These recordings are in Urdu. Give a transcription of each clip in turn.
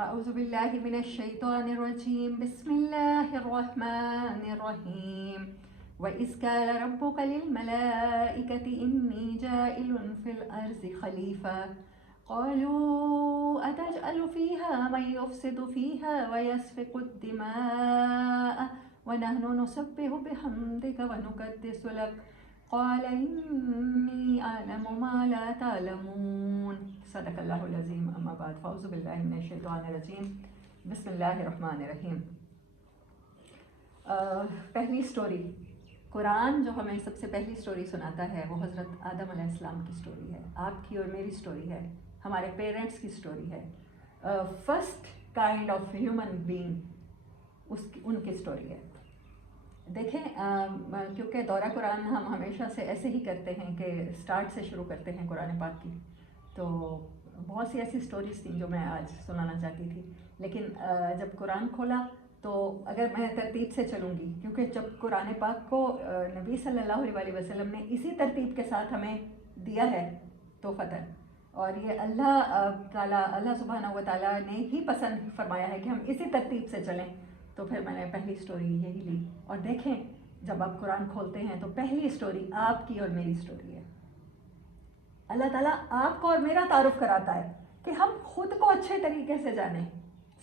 أعوذ بالله من الشيطان الرجيم بسم الله الرحمن الرحيم وإذ قال ربك للملائكة إني جاعل في الأرض خليفة قالوا أتجعل فيها من يفسد فيها ويسفك الدماء ونحن نسبح بحمدك ونقدس لك قال إني أعلم ما لا تعلمون صدق اللہ العظیم اما بعد فاعوذ باللہ من الشیطان الرجیم بسم اللہ الرحمن الرحیم. پہلی سٹوری قرآن جو ہمیں سب سے پہلی سٹوری سناتا ہے وہ حضرت آدم علیہ السلام کی سٹوری ہے، آپ کی اور میری سٹوری ہے، ہمارے پیرنٹس کی سٹوری ہے. First kind of human being in کی سٹوری ہے. دیکھیں کیونکہ دورہ قرآن ہم ہمیشہ سے ایسے ہی کرتے ہیں کہ سٹارٹ سے شروع کرتے ہیں قرآن پاک کی، تو بہت سی ایسی سٹوریز تھیں جو میں آج سنانا چاہتی تھی، لیکن جب قرآن کھولا تو اگر میں ترتیب سے چلوں گی، کیونکہ جب قرآن پاک کو نبی صلی اللہ علیہ وسلم نے اسی ترتیب کے ساتھ ہمیں دیا ہے تو فتح، اور یہ اللہ سبحانہ و تعالیٰ نے ہی پسند فرمایا ہے کہ ہم اسی ترتیب سے چلیں، تو پھر میں نے پہلی سٹوری یہی لی. اور دیکھیں جب آپ قرآن کھولتے ہیں تو پہلی سٹوری آپ کی اور میری سٹوری ہے. اللہ تعالیٰ آپ کو اور میرا تعارف کراتا ہے کہ ہم خود کو اچھے طریقے سے جانیں.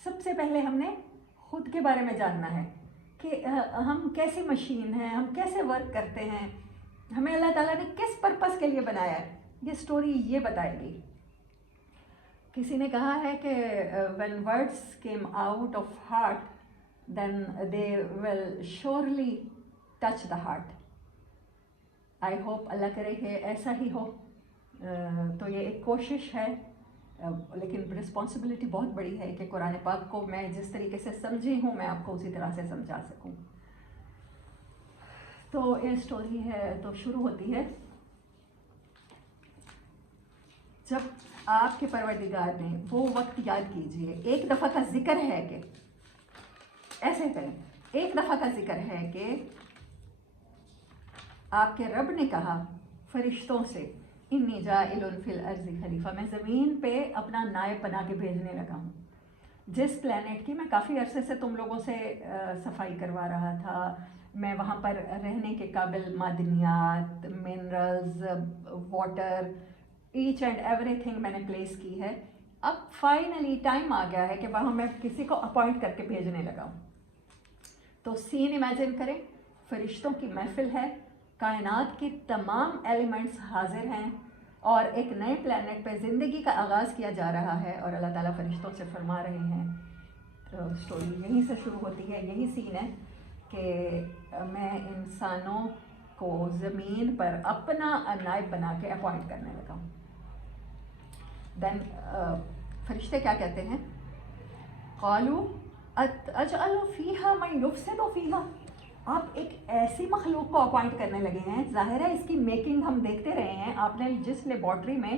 سب سے پہلے ہم نے خود کے بارے میں جاننا ہے کہ ہم کیسی مشین ہیں، ہم کیسے ورک کرتے ہیں، ہمیں اللہ تعالیٰ نے کس پرپس کے لیے بنایا ہے. یہ سٹوری یہ بتائے گی. کسی نے کہا ہے کہ when words came out of heart then they will surely touch the heart. I hope اللہ کرے کہ ایسا ہی ہو. تو یہ ایک کوشش ہے، لیکن رسپانسبلٹی بہت بڑی ہے کہ قرآن پاک کو میں جس طریقے سے سمجھی ہوں میں آپ کو اسی طرح سے سمجھا سکوں. تو یہ سٹوری ہے تو شروع ہوتی ہے جب آپ کے پروردگار نے وہ وقت یاد کیجئے. ایک دفعہ کا ذکر ہے کہ ایسے کریں، ایک دفعہ کا ذکر ہے کہ آپ کے رب نے کہا فرشتوں سے انی جاعل فی الارض خلیفہ، میں زمین پہ اپنا نائب بنا کے بھیجنے لگا ہوں. جس پلانٹ کی میں کافی عرصے سے تم لوگوں سے صفائی کروا رہا تھا، میں وہاں پر رہنے کے قابل معدنیات، منرلز، واٹر، ایچ اینڈ ایوری تھنگ میں نے پلیس کی ہے. اب فائنلی ٹائم آ گیا ہے کہ وہاں میں کسی کو اپوائنٹ کر کے بھیجنے لگا ہوں. تو سین امیجن کریں، فرشتوں کی محفل ہے، کائنات کی تمام ایلیمنٹس حاضر ہیں اور ایک نئے پلانٹ پہ زندگی کا آغاز کیا جا رہا ہے، اور اللہ تعالیٰ فرشتوں سے فرما رہے ہیں. تو سٹوری یہیں سے شروع ہوتی ہے. یہی سین ہے کہ میں انسانوں کو زمین پر اپنا نائب بنا کے اپوائنٹ کرنے لگا ہوں. دین فرشتے کیا کہتے ہیں؟ قالوا اجعل فیہا من یفسد فیہا. آپ ایک ایسی مخلوق کو اپوائنٹ کرنے لگے ہیں، ظاہر ہے اس کی میکنگ ہم دیکھتے رہے ہیں. آپ نے جس لیبارٹری میں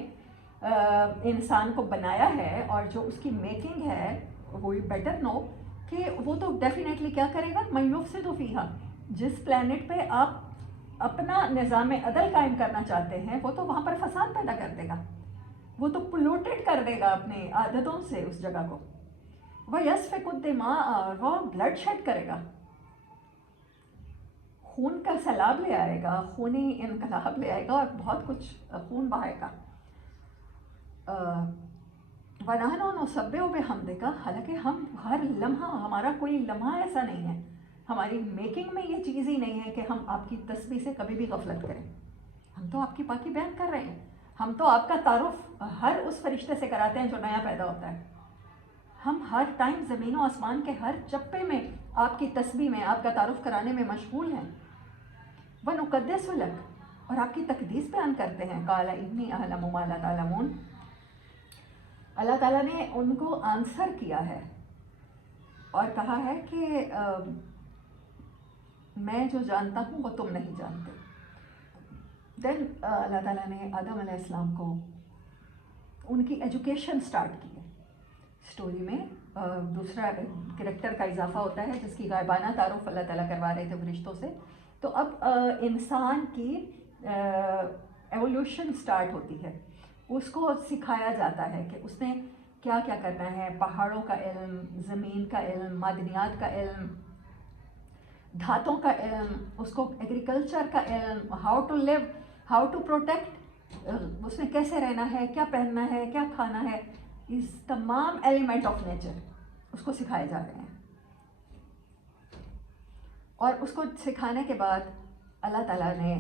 انسان کو بنایا ہے اور جو اس کی میکنگ ہے وہ بیٹر نو کہ وہ تو ڈیفینیٹلی کیا کرے گا، من یفسد فیہا. جس پلانٹ پہ آپ اپنا نظام عدل قائم کرنا چاہتے ہیں وہ تو وہاں پر فساد پیدا کر دے گا، وہ تو پولوٹیڈ کر دے گا اپنی عادتوں سے اس جگہ کو. وَيَسْفِكُ الدِّمَاءَ، وہ بلڈ شیڈ کرے گا، خون کا سیلاب لے آئے گا، خونی انقلاب لے آئے گا اور بہت کچھ خون بہائے گا. وَنَحْنُ نُسَبِّحُ بِحَمْدِكَ، حالانکہ ہم ہر لمحہ، ہمارا کوئی لمحہ ایسا نہیں ہے، ہماری میکنگ میں یہ چیز ہی نہیں ہے کہ ہم آپ کی تسبیح سے کبھی بھی غفلت کریں. ہم تو آپ کی پاکی بیان کر رہے ہیں، ہم تو آپ کا تعارف ہر اس فرشتے سے کراتے ہیں جو نیا پیدا ہوتا ہے. ہم ہر ٹائم زمین و آسمان کے ہر چپے میں آپ کی تسبیح میں، آپ کا تعارف کرانے میں مشغول ہیں. وَنُقَدِّسُ لَكَ، اور آپ کی تقدیس بیان کرتے ہیں. قَالَ إِنِّي أَعْلَمُ مَا لَا تَعْلَمُونَ. اللہ تعالیٰ نے ان کو آنسر کیا ہے اور کہا ہے کہ میں جو جانتا ہوں وہ تم نہیں جانتے. دین اللہ تعالیٰ نے آدم علیہ السلام کو ان کی ایجوکیشن سٹارٹ کی ہے. سٹوری میں دوسرا کریکٹر کا اضافہ ہوتا ہے جس کی غائبانہ تعارف اللہ تعالیٰ کروا رہے تھے فرشتوں سے. تو اب انسان کی ایولیوشن سٹارٹ ہوتی ہے، اس کو سکھایا جاتا ہے کہ اس نے کیا کیا کرنا ہے، پہاڑوں کا علم، زمین کا علم، معدنیات کا علم، دھاتوں کا علم، اس کو ایگریکلچر کا علم، how to live, how to protect, اس میں کیسے رہنا ہے، کیا پہننا ہے، کیا کھانا ہے، اس تمام ایلیمنٹ آف نیچر اس کو سکھائے جا رہے ہیں. اور اس کو سکھانے کے بعد اللہ تعالیٰ نے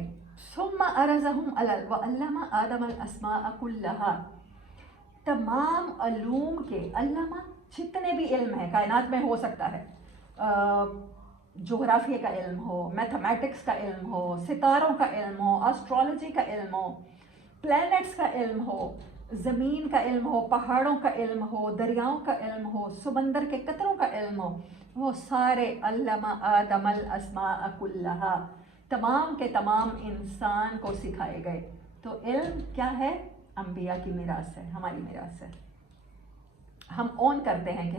ثم ارزہم وعلم آدم الاسماء کلہا، تمام علوم کے، علامہ جتنے بھی علم ہیں کائنات میں ہو سکتا ہے، جغرافیہ کا علم ہو، میتھمیٹکس کا علم ہو، ستاروں کا علم ہو، اسٹرالوجی کا علم ہو، پلینٹس کا علم ہو، زمین کا علم ہو، پہاڑوں کا علم ہو، دریاؤں کا علم ہو، سمندر کے قطروں کا علم ہو، وہ سارے علم آدم الاسماء کلہا، تمام کے تمام انسان کو سکھائے گئے. تو علم کیا ہے؟ انبیاء کی میراث ہے، ہماری میراث ہے. ہم اون کرتے ہیں کہ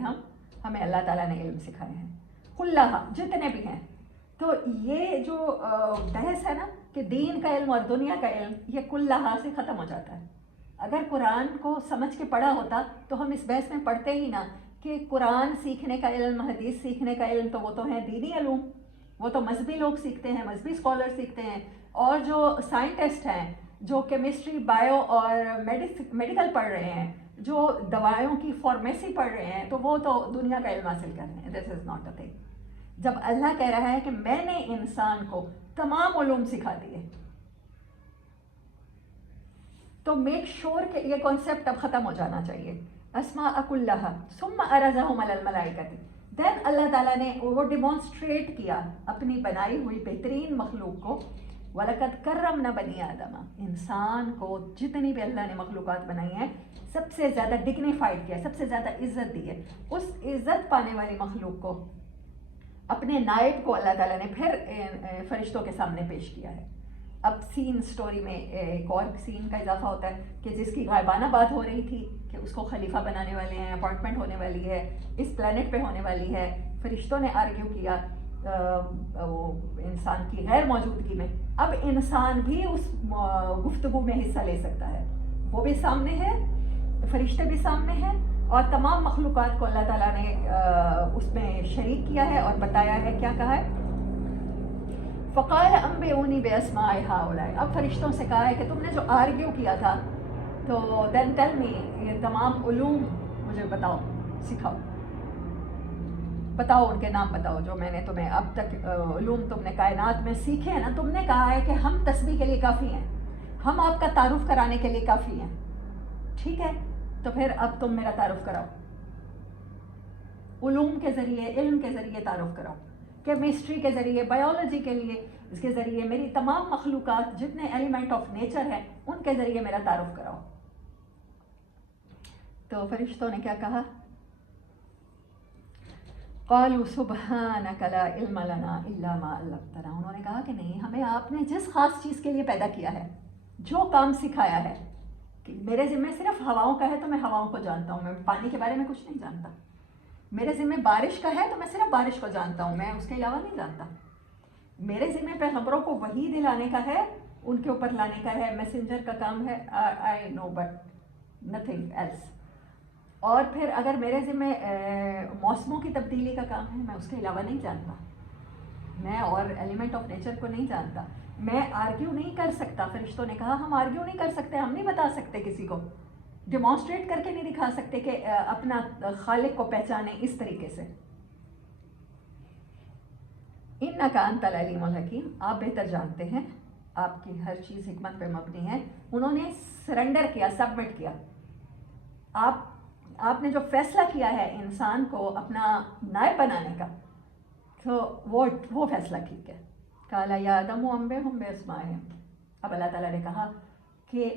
ہمیں اللہ تعالیٰ نے علم سکھائے ہیں، کلہا جتنے بھی ہیں. تو یہ جو بحث ہے نا کہ دین کا علم اور دنیا کا علم، یہ کلہا سے ختم ہو جاتا ہے. اگر قرآن کو سمجھ کے پڑھا ہوتا تو ہم اس بحث میں پڑھتے ہی نہ کہ قرآن سیکھنے کا علم، حدیث سیکھنے کا علم، تو وہ تو ہیں دینی علوم، وہ تو مذہبی لوگ سیکھتے ہیں، مذہبی اسکالر سیکھتے ہیں. اور جو سائنٹسٹ ہیں، جو کیمسٹری، بائیو اور میڈیکل پڑھ رہے ہیں، جو دوائیوں کی فارمیسی پڑھ رہے ہیں، تو وہ تو دنیا کا علم حاصل کر رہے ہیں. دس از ناٹ اے تھنگ. جب اللہ کہہ رہا ہے کہ میں نے انسان کو تمام علوم سکھا دیے، تو میک شور کہ یہ کانسیپٹ اب ختم ہو جانا چاہیے. اسماء کلہا ثم عرضہم علی الملائکۃ، دین اللہ تعالیٰ نے وہ ڈیمانسٹریٹ کیا اپنی بنائی ہوئی بہترین مخلوق کو. وَلَقَدْ كَرَّمْنَا بَنِي آدَمَ، انسان کو جتنی بھی اللہ نے مخلوقات بنائی ہیں سب سے زیادہ ڈگنیفائڈ کیا، سب سے زیادہ عزت دی ہے. اس عزت پانے والی مخلوق کو، اپنے نائب کو اللہ تعالیٰ نے پھر فرشتوں کے سامنے پیش کیا ہے. اب سین سٹوری میں ایک اور سین کا اضافہ ہوتا ہے کہ جس کی غائبانہ بات ہو رہی تھی کہ اس کو خلیفہ بنانے والے ہیں، اپوائنٹمنٹ ہونے والی ہے، اس پلانٹ پہ ہونے والی ہے. فرشتوں نے آرگیو کیا وہ انسان کی غیر موجودگی میں. اب انسان بھی اس گفتگو میں حصہ لے سکتا ہے، وہ بھی سامنے ہے، فرشتے بھی سامنے ہیں، اور تمام مخلوقات کو اللہ تعالیٰ نے اس میں شریک کیا ہے اور بتایا ہے. کیا کہا ہے؟ فقال انبئونی باسماء ہؤلاء. اب فرشتوں سے کہا ہے کہ تم نے جو آرگیو کیا تھا، تو دین ٹیل می، یہ تمام علوم مجھے بتاؤ، سکھاؤ، بتاؤ، ان کے نام بتاؤ جو میں نے تمہیں اب تک علوم تم نے کائنات میں سیکھے ہیں نا. تم نے کہا ہے کہ ہم تسبیح کے لیے کافی ہیں، ہم آپ کا تعارف کرانے کے لیے کافی ہیں. ٹھیک ہے، تو پھر اب تم میرا تعارف کراؤ، علوم کے ذریعے، علم کے ذریعے تعارف کراؤ، کیمسٹری کے ذریعے، بایولوجی کے لیے، اس کے ذریعے میری تمام مخلوقات جتنے ایلیمنٹ آف نیچر ہیں ان کے ذریعے میرا تعارف کراؤ. تو فرشتوں نے کیا کہا؟ قالوا سبحانک لا علم لنا الا ما علمتنا. انہوں نے کہا کہ نہیں، ہمیں آپ نے جس خاص چیز کے لیے پیدا کیا ہے، جو کام سکھایا ہے، کہ میرے ذمہ صرف ہواؤں کا ہے تو میں ہواؤں کو جانتا ہوں، میں پانی کے بارے میں کچھ نہیں جانتا. میرے ذمہ بارش کا ہے تو میں صرف بارش کو جانتا ہوں، میں اس کے علاوہ نہیں جانتا. میرے ذمہ پیغمبروں کو وحی دلانے کا ہے، ان کے اوپر لانے کا ہے، میسنجر کا کام ہے. آئی نو بٹ نتھنگ ایلس. اور پھر اگر میرے ذمہ موسموں کی تبدیلی کا کام ہے، میں اس کے علاوہ نہیں جانتا. میں اور ایلیمنٹ آف نیچر کو نہیں جانتا. میں آرگیو نہیں کر سکتا. فرشتوں نے کہا ہم آرگیو نہیں کر سکتے، ہم نہیں بتا سکتے کسی کو، ڈیمانسٹریٹ کر کے نہیں دکھا سکتے کہ اپنا خالق کو پہچانے اس طریقے سے. انک انت العلیم الحکیم، آپ بہتر جانتے ہیں، آپ کی ہر چیز حکمت پہ مبنی ہے. انہوں نے سرنڈر کیا، سبمٹ کیا. آپ نے جو فیصلہ کیا ہے انسان کو اپنا نائب بنانے کا، تو وہ فیصلہ ٹھیک ہے. قال یا آدم انبئہم باسمائہم. اب اللہ تعالیٰ نے کہا کہ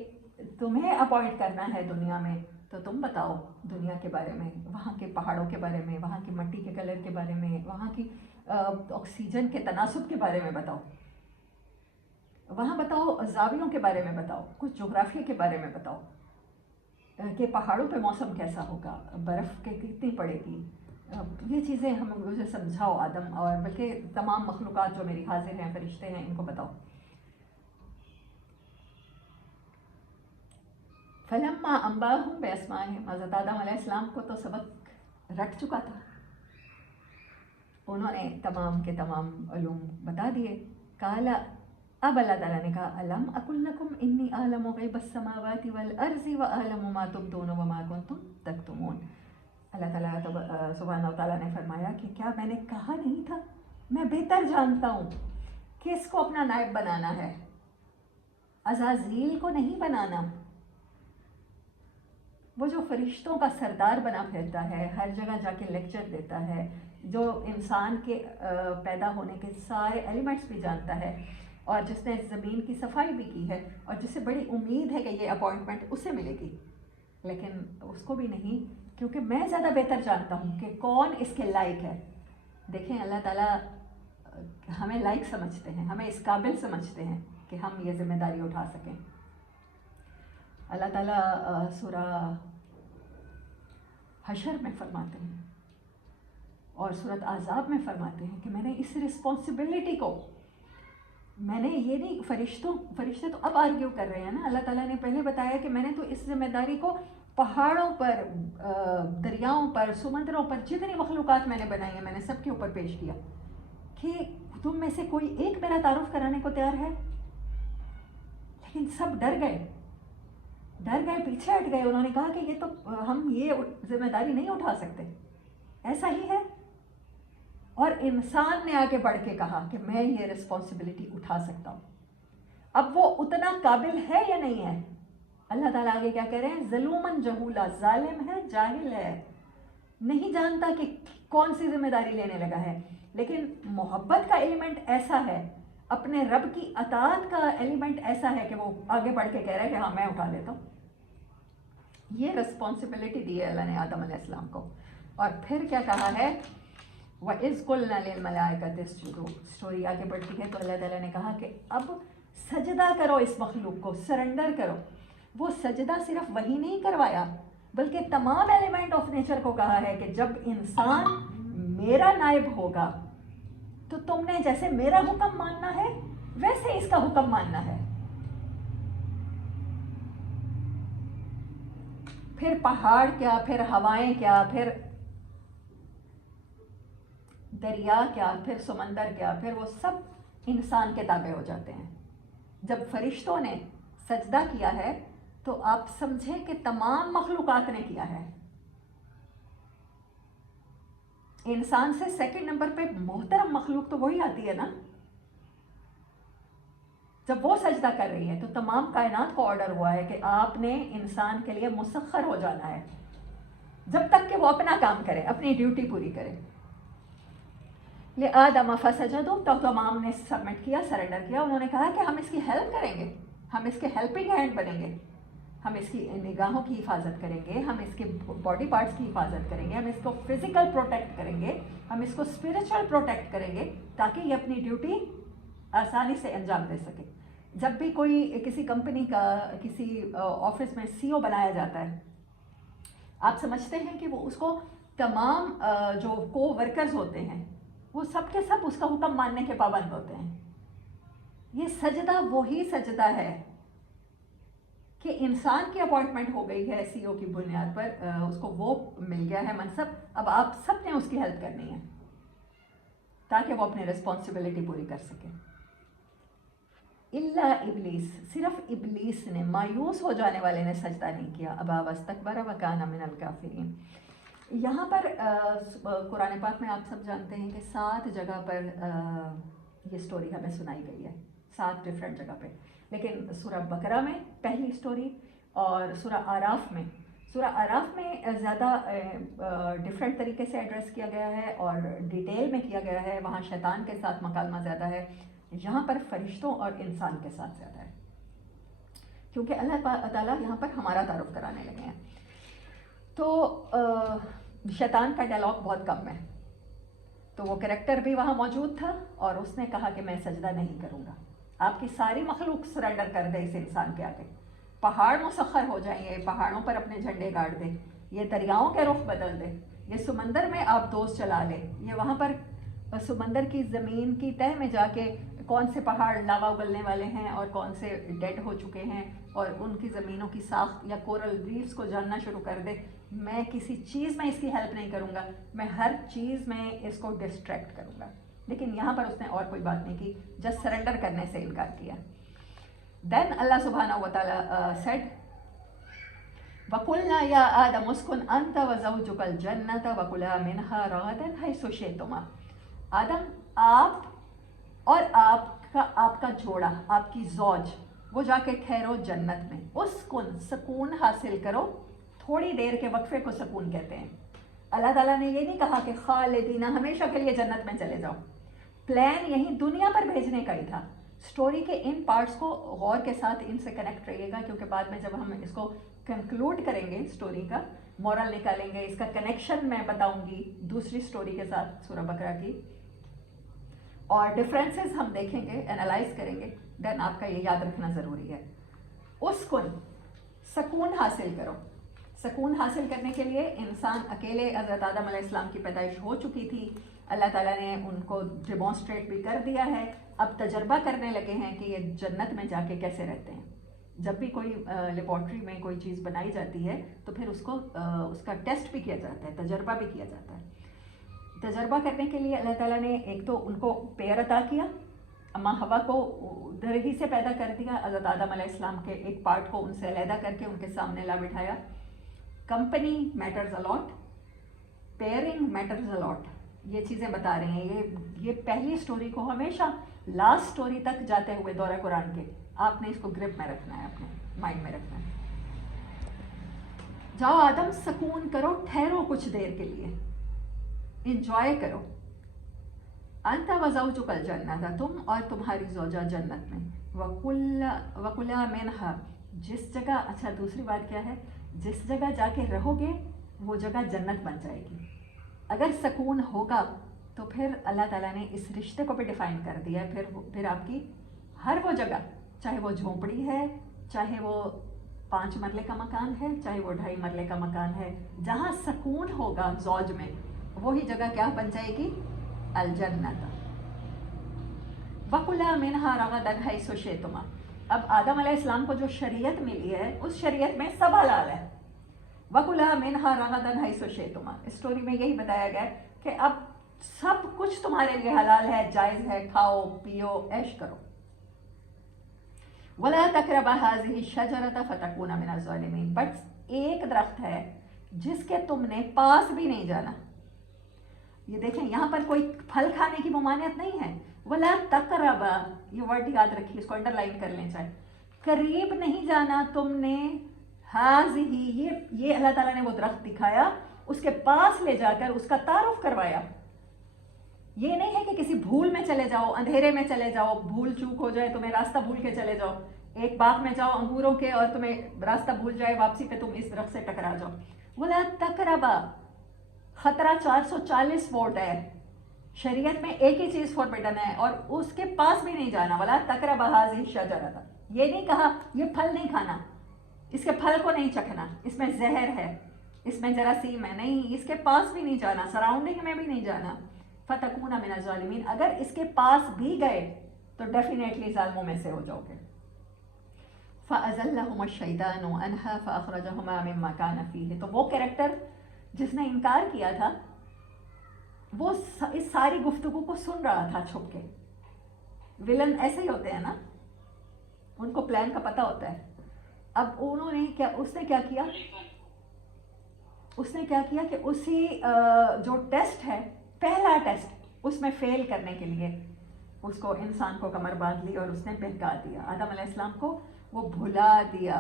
تمہیں اپوائنٹ کرنا ہے دنیا میں، تو تم بتاؤ دنیا کے بارے میں، وہاں کے پہاڑوں کے بارے میں، وہاں کی مٹی کے کلر کے بارے میں، وہاں کی آکسیجن کے تناسب کے بارے میں بتاؤ، وہاں بتاؤ زاویوں کے بارے میں بتاؤ، کچھ جغرافیہ کے بارے میں بتاؤ کہ پہاڑوں پہ موسم کیسا ہوگا، برف کتنی پڑے گی. یہ چیزیں مجھے سمجھاؤ آدم، اور بلکہ تمام مخلوقات جو میری حاضر ہیں، فرشتے ہیں، ان کو بتاؤ. فلما انباہم باسمائہم، حضرت آدم علیہ السلام کو تو سبق رٹ چکا تھا، انہوں نے تمام کے تمام علوم بتا دیے. قال، اب اللہ تعالیٰ نے کہا الم اقل لکم انی اعلم غیب السماوات والارض واعلم ما تبدون وما کنتم تکتمون. اللہ تعالیٰ سبحانہ و تعالیٰ نے فرمایا کہ کیا میں نے کہا نہیں تھا، میں بہتر جانتا ہوں کس کو اپنا نائب بنانا ہے، عزازیل کو نہیں بنانا. وہ جو فرشتوں کا سردار بنا پھرتا ہے، ہر جگہ جا کے لیکچر دیتا ہے، جو انسان کے پیدا ہونے کے سارے ایلیمنٹس بھی جانتا ہے، اور جس نے زمین کی صفائی بھی کی ہے، اور جسے بڑی امید ہے کہ یہ اپوائنٹمنٹ اسے ملے گی، لیکن اس کو بھی نہیں، کیونکہ میں زیادہ بہتر جانتا ہوں کہ کون اس کے لائق ہے. دیکھیں اللہ تعالیٰ ہمیں لائق سمجھتے ہیں، ہمیں اس قابل سمجھتے ہیں کہ ہم یہ ذمہ داری اٹھا سکیں. اللہ تعالیٰ سورہ حشر میں فرماتے ہیں اور سورۃ احزاب میں فرماتے ہیں کہ میں نے اس رسپانسبلٹی کو، میں نے یہ نہیں، فرشتے تو اب آرگیو کر رہے ہیں نا. اللہ تعالیٰ نے پہلے بتایا کہ میں نے تو اس ذمہ داری کو پہاڑوں پر، دریاؤں پر، سمندروں پر، جتنی مخلوقات میں نے بنائی ہیں میں نے سب کے اوپر پیش کیا کہ تم میں سے کوئی ایک میرا تعارف کرانے کو تیار ہے. لیکن سب ڈر گئے، پیچھے ہٹ گئے. انہوں نے کہا کہ یہ تو ہم یہ ذمہ داری نہیں اٹھا سکتے، ایسا ہی ہے. اور انسان نے آگے بڑھ کے کہا کہ میں یہ رسپانسبلٹی اٹھا سکتا ہوں. اب وہ اتنا قابل ہے یا نہیں ہے؟ اللہ تعالیٰ آگے کیا کہہ رہے ہیں؟ ظلوماً جہولا، ظالم ہے، جاہل ہے، نہیں جانتا کہ کون سی ذمہ داری لینے لگا ہے. لیکن محبت کا ایلیمنٹ ایسا ہے، اپنے رب کی اطاعت کا ایلیمنٹ ایسا ہے کہ وہ آگے بڑھ کے کہہ رہا ہے کہ ہاں میں اٹھا لیتا ہوں. یہ رسپانسبلٹی دی ہے اللہ نے آدم علیہ السلام کو. اور پھر کیا کہا ہے؟ وَإِذْ قُلْنَا لِلْمَلَائِكَةِ اسْجُدُوا. اسٹوری آگے بڑھتی ہے تو اللہ تعالیٰ نے کہا کہ اب سجدہ کرو اس مخلوق کو، سرنڈر کرو. وہ سجدہ صرف وہی نہیں کروایا بلکہ تمام ایلیمنٹ آف نیچر کو کہا ہے کہ جب انسان میرا نائب ہوگا تو تم نے جیسے میرا حکم ماننا ہے ویسے اس کا حکم ماننا ہے. پھر پہاڑ کیا، پھر ہوائیں کیا، پھر دریا کیا، پھر سمندر کیا، پھر وہ سب انسان کے تابع ہو جاتے ہیں. جب فرشتوں نے سجدہ کیا ہے تو آپ سمجھیں کہ تمام مخلوقات نے کیا ہے. انسان سے سیکنڈ نمبر پہ محترم مخلوق تو وہی آتی ہے نا. جب وہ سجدہ کر رہی ہے تو تمام کائنات کو آرڈر ہوا ہے کہ آپ نے انسان کے لیے مسخر ہو جانا ہے جب تک کہ وہ اپنا کام کرے، اپنی ڈیوٹی پوری کرے. لآدم فسجدوا، تو تمام نے سبمٹ کیا، سرنڈر کیا. انہوں نے کہا کہ ہم اس کی ہیلپ کریں گے، ہم اس کے ہیلپنگ ہینڈ بنیں گے، ہم اس کی نگاہوں کی حفاظت کریں گے، ہم اس کے باڈی پارٹس کی حفاظت کریں گے، ہم اس کو فزیکل پروٹیکٹ کریں گے، ہم اس کو اسپرچل پروٹیکٹ کریں گے تاکہ یہ اپنی ڈیوٹی آسانی سے انجام دے سکے. جب بھی کوئی کسی کمپنی کا کسی آفس میں سی او بنایا جاتا ہے، آپ سمجھتے ہیں کہ وہ اس کو تمام جو کو ورکرز ہوتے ہیں وہ سب کے سب اس کا حکم ماننے کے پابند ہوتے ہیں. یہ سجدہ وہی سجدہ ہے کہ انسان کی اپوائنٹمنٹ ہو گئی ہے سی او کی بنیاد پر، اس کو وہ مل گیا ہے منصب. اب آپ سب نے اس کی ہیلپ کرنی ہے تاکہ وہ اپنی رسپانسبلٹی پوری کر سکے. الا ابلیس، صرف ابلیس نے، مایوس ہو جانے والے نے سجدہ نہیں کیا. ابا واستکبر وکان من الکافرین. یہاں پر قرآن پاک میں آپ سب جانتے ہیں کہ 7 جگہ پر یہ سٹوری ہمیں سنائی گئی ہے، 7 ڈفرینٹ جگہ پہ. لیکن سورہ بقرہ میں پہلی سٹوری اور سورہ آراف میں زیادہ ڈفرینٹ طریقے سے ایڈریس کیا گیا ہے اور ڈیٹیل میں کیا گیا ہے. وہاں شیطان کے ساتھ مکالمہ زیادہ ہے، یہاں پر فرشتوں اور انسان کے ساتھ زیادہ ہے، کیونکہ اللہ تعالیٰ یہاں پر ہمارا تعارف کرانے لگے ہیں. تو شیطان کا ڈائلاگ بہت کم ہے، تو وہ کریکٹر بھی وہاں موجود تھا اور اس نے کہا کہ میں سجدہ نہیں کروں گا. آپ کی ساری مخلوق سرنڈر کر دے اس انسان کے آگے. پہاڑ مسخر ہو جائیں گے، پہاڑوں پر اپنے جھنڈے گاڑ دے، یہ دریاؤں کے رخ بدل دے، یہ سمندر میں آپ دوست چلا لے، یہ وہاں پر سمندر کی زمین کی تہ میں جا کے کون سے پہاڑ لاوا اگلنے والے ہیں اور کون سے ڈیڈ ہو چکے ہیں اور ان کی زمینوں کی ساخت یا کورل ریفز کو جاننا شروع کر دے. میں کسی چیز میں اس کی ہیلپ نہیں کروں گا, میں ہر چیز میں اس کو ڈسٹریکٹ کروں گا. لیکن یہاں پر اس نے اور کوئی بات نہیں کی, جسٹ سرنڈر کرنے سے انکار کیا. دین اللہ سبحانہ و تعالیٰ سیڈ وَقُلْنَا يَا آدَمُ اسْكُنْ أَنْتَ وَزَوْجُكَ الْجَنَّةَ وَكُلَا مِنْهَا رَغَدًا حَيْثُ شِئْتُمَا. آدم, آپ اور آپ کا جوڑا, آپ کی زوج, وہ جا کے ٹھہرو جنت میں. اسکن, سکون حاصل کرو. تھوڑی دیر کے وقفے کو سکون کہتے ہیں. اللہ تعالیٰ نے یہ نہیں کہا کہ خالدین ہمیشہ کے لیے جنت میں چلے جاؤ. پلان یہیں دنیا پر بھیجنے کا ہی تھا. اسٹوری کے ان پارٹس کو غور کے ساتھ ان سے کنیکٹ رہیے گا, کیونکہ بعد میں جب ہم اس کو کنکلوڈ کریں گے, اسٹوری کا مورل نکالیں گے, اس کا کنیکشن میں بتاؤں گی دوسری اسٹوری کے ساتھ سورہ بقرہ کی, اور ڈفرینسز ہم دیکھیں گے, انالائز کریں گے. دین آپ کا یہ یاد رکھنا ضروری ہے. اسکن, سکون حاصل کرو. سکون حاصل کرنے کے لیے انسان اکیلے, حضرت آدم علیہ السلام کی پیدائش ہو چکی تھی, اللہ تعالیٰ نے ان کو ڈیمانسٹریٹ بھی کر دیا ہے. اب تجربہ کرنے لگے ہیں کہ یہ جنت میں جا کے کیسے رہتے ہیں. جب بھی کوئی لیبارٹری میں کوئی چیز بنائی جاتی ہے تو پھر اس کا ٹیسٹ بھی کیا جاتا ہے, تجربہ بھی کیا جاتا ہے. تجربہ کرنے کے لیے اللہ تعالیٰ نے ایک تو ان کو پیر عطا کیا, اماں ہوا کو ادھر ہی سے پیدا کر دیا, حضرت آدم علیہ السلام کے ایک پارٹ کو ان سے علیحدہ کر کے ان کے سامنے لا بٹھایا. Company matters a lot, pairing matters a lot, یہ چیزیں بتا رہے ہیں. یہ پہلی سٹوری کو ہمیشہ لاسٹ سٹوری تک جاتے ہوئے دورہ قرآن کے آپ نے اس کو گرپ میں رکھنا ہے, اپنے مائنڈ میں رکھنا ہے. جاؤ آدم, سکون کرو, ٹھہرو کچھ دیر کے لیے, انجوائے کرو. انت وزوجک الجنۃ, تم اور تمہاری زوجہ جنت میں. وَكُلَا مِنْهَا, جس جگہ, اچھا دوسری بات کیا ہے, جس جگہ جا کے رہو گے وہ جگہ جنت بن جائے گی. اگر سکون ہوگا تو پھر اللہ تعالیٰ نے اس رشتے کو بھی ڈیفائن کر دیا ہے. پھر آپ کی ہر وہ جگہ, چاہے وہ جھونپڑی ہے, چاہے وہ 5 مرلے کا مکان ہے, چاہے وہ 2.5 مرلے کا مکان ہے, جہاں سکون ہوگا زوج میں, وہی جگہ کیا بن جائے گی, الجنت. وَكُلَا مِنْهَا رَغَدًا حَيْثُ شِئْتُمَا. اب آدم علیہ السلام کو جو شریعت ملی ہے اس شریعت میں سب حلال ہے. وَكُلَا مِنْهَا رَغَدًا حَيْثُ شِئْتُمَا. اسٹوری میں یہی بتایا گیا کہ اب سب کچھ تمہارے لیے حلال ہے, جائز ہے, کھاؤ پیو عیش کرو. وَلَا تَقْرَبَا هَٰذِهِ الشَّجَرَةَ فَتَكُونَ مِنَ الظَّالِمِينَ. بٹ ایک درخت ہے جس کے تم نے پاس بھی نہیں جانا. یہ دیکھیں یہاں پر کوئی پھل کھانے کی ممانعت نہیں ہے. وَلَا تَقْرَبَا, یہ ورڈ یاد رکھیے, اس کو انڈر لائن کر لیں چاہے, قریب نہیں جانا تم نے. ہاذِهِ, یہ اللہ تعالیٰ نے وہ درخت دکھایا, اس کے پاس لے جا کر اس کا تعارف کروایا. یہ نہیں ہے کہ کسی بھول میں چلے جاؤ, اندھیرے میں چلے جاؤ, بھول چوک ہو جائے, تمہیں راستہ بھول کے چلے جاؤ, ایک باغ میں جاؤ انگوروں کے اور تمہیں راستہ بھول جائے, واپسی پہ تم اس درخت سے ٹکرا جاؤ. وَلَا تَقْرَبَا, خطرہ 440 وولٹ ہے. شریعت میں ایک ہی چیز فوربیڈن ہے اور اس کے پاس بھی نہیں جانا. وَلَا تَقْرَبَا هَٰذِهِ الشَّجَرَةَ, یہ نہیں کہا یہ پھل نہیں کھانا, اس کے پھل کو نہیں چکھنا, اس میں زہر ہے, اس میں جراثیم ہے, نہیں, اس کے پاس بھی نہیں جانا, سراؤنڈنگ میں بھی نہیں جانا. فَتَكُونَ مِنَ الظَّالِمِينَ, اگر اس کے پاس بھی گئے تو ڈیفینیٹلی ظالموں میں سے ہو جاؤ گے. فَأَزَلَّهُمَا الشَّيْطَانُ عَنْهَا فَأَخْرَجَهُمَا مِمَّا كَانَ فِيهِ. تو وہ کریکٹر جس نے انکار کیا تھا وہ اس ساری گفتگو کو سن رہا تھا چھپ کے. ولن ایسے ہی ہوتے ہیں نا, ان کو پلان کا پتہ ہوتا ہے. اب انہوں نے کیا, اس نے کیا کیا کہ اسی جو ٹیسٹ ہے, پہلا ٹیسٹ, اس میں فیل کرنے کے لیے اس کو انسان کو کمر باندھ لی اور اس نے بہکا دیا. آدم علیہ السلام کو وہ بھلا دیا.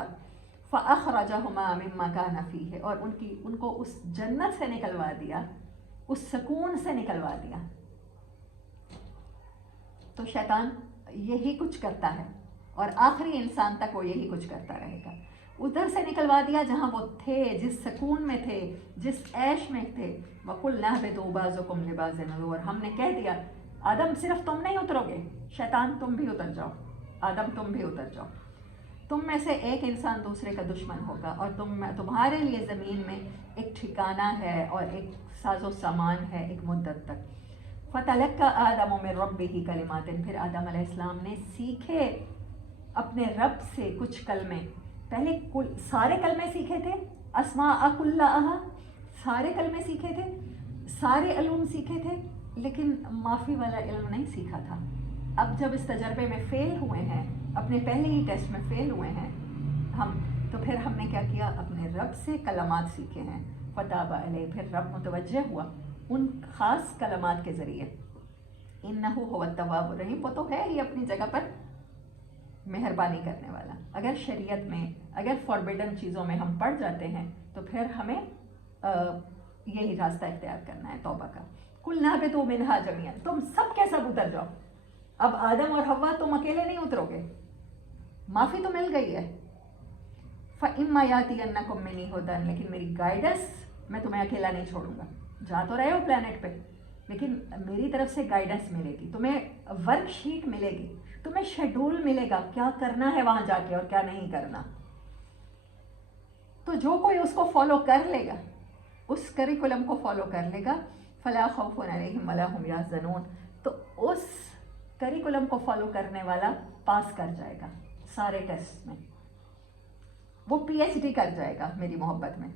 فَأَخْرَجَهُمَا مِمَّا كَانَ فِيهِ, اور ان کو اس جنت سے نکلوا دیا, اس سکون سے نکلوا دیا. تو شیطان یہی کچھ کرتا ہے اور آخری انسان تک وہ یہی کچھ کرتا رہے گا. ادھر سے نکلوا دیا جہاں وہ تھے, جس سکون میں تھے, جس عیش میں تھے. وَقُلْنَا اهْبِطُوا بَعْضُكُمْ لِبَعْضٍ عَدُوٌّ, اور ہم نے کہہ دیا آدم صرف تم نہیں اترو گے, شیطان تم بھی اتر جاؤ, آدم تم بھی اتر جاؤ. تم میں سے ایک انسان دوسرے کا دشمن ہوگا, اور تمہارے لیے زمین میں ایک ٹھکانہ ہے اور ایک ساز و سامان ہے ایک مدت تک. فتلقى آدم من ربه کلمات، پھر آدم علیہ السلام نے سیکھے اپنے رب سے کچھ کلمے. پہلے سارے کلمے سیکھے تھے، اسماء کلھا، سارے کلمے سیکھے تھے، سارے علوم سیکھے تھے، لیکن معافی والا علم نہیں سیکھا تھا. اب جب اس تجربے میں فیل ہوئے ہیں، اپنے پہلے ہی ٹیسٹ میں فیل ہوئے ہیں ہم، تو پھر ہم نے کیا کیا، اپنے رب سے کلمات سیکھے ہیں. فتاب علیہ، پھر رب متوجہ ہوا ان خاص کلمات کے ذریعے. انہ هو التواب الرحیم، وہ تو ہے ہی اپنی جگہ پر مہربانی کرنے والا. اگر شریعت میں، اگر فاربیڈن چیزوں میں ہم پڑ جاتے ہیں تو پھر ہمیں یہی راستہ اختیار کرنا ہے توبہ کا. قلنا اہبطوا منہا جمیعا، تم سب کے سب اتر جاؤ. اب آدم اور حوا تم اکیلے نہیں اترو گے، معافی تو مل گئی ہے. فَإِمَّا يَأْتِيَنَّكُم مِّنِّي هُدًى، لیکن میری گائیڈنس، میں تمہیں اکیلا نہیں چھوڑوں گا. جا تو رہے ہو پلانٹ پہ، لیکن میری طرف سے گائیڈنس ملے گی، تمہیں ورک شیٹ ملے گی، تمہیں شیڈول ملے گا کیا کرنا ہے وہاں جا کے اور کیا نہیں کرنا. تو جو کوئی اس کو فالو کر لے گا، اس کریکولم کو فالو کر لے گا، فلا خوف علیہم ولا هم یحزنون، تو اس کریکولم کو فالو کرنے والا پاس کر جائے گا سارے ٹیسٹ میں، وہ پی ایچ ڈی کر جائے گا میری محبت میں.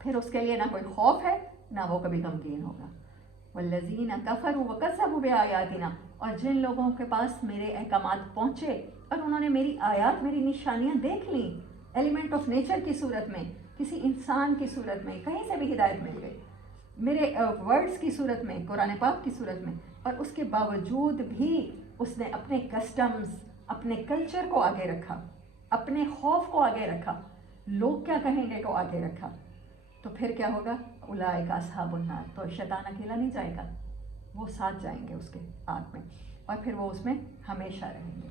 پھر اس کے لیے نہ کوئی خوف ہے، نہ وہ کبھی غمگین ہوگا. والذین کفروا وکذبوا بآیاتنا، اور جن لوگوں کے پاس میرے احکامات پہنچے اور انہوں نے میری آیات، میری نشانیاں دیکھ لیں، ایلیمنٹ آف نیچر کی صورت میں، کسی انسان کی صورت میں، کہیں سے بھی ہدایت مل گئی، میرے ورڈز کی صورت میں، قرآن پاک کی صورت میں، اور اس کے باوجود بھی اس نے اپنے کسٹمز، اپنے کلچر کو آگے رکھا، اپنے خوف کو آگے رکھا، لوگ کیا کہیں گے کو آگے رکھا. تو پھر کیا ہوگا، اولئک اصحاب النار، تو شیطان اکیلا نہیں جائے گا، وہ ساتھ جائیں گے اس کے آگ میں، اور پھر وہ اس میں ہمیشہ رہیں گے.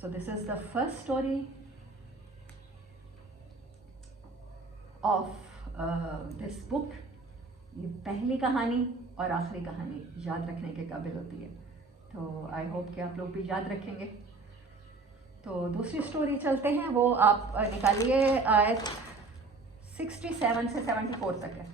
So this is the first story of this book. یہ پہلی کہانی اور آخری کہانی یاد رکھنے کے قابل ہوتی ہے، تو آئی ہوپ کہ آپ لوگ بھی یاد رکھیں گے. تو دوسری اسٹوری چلتے ہیں، وہ آپ نکالیے آیت 67 سے 74 تک ہے.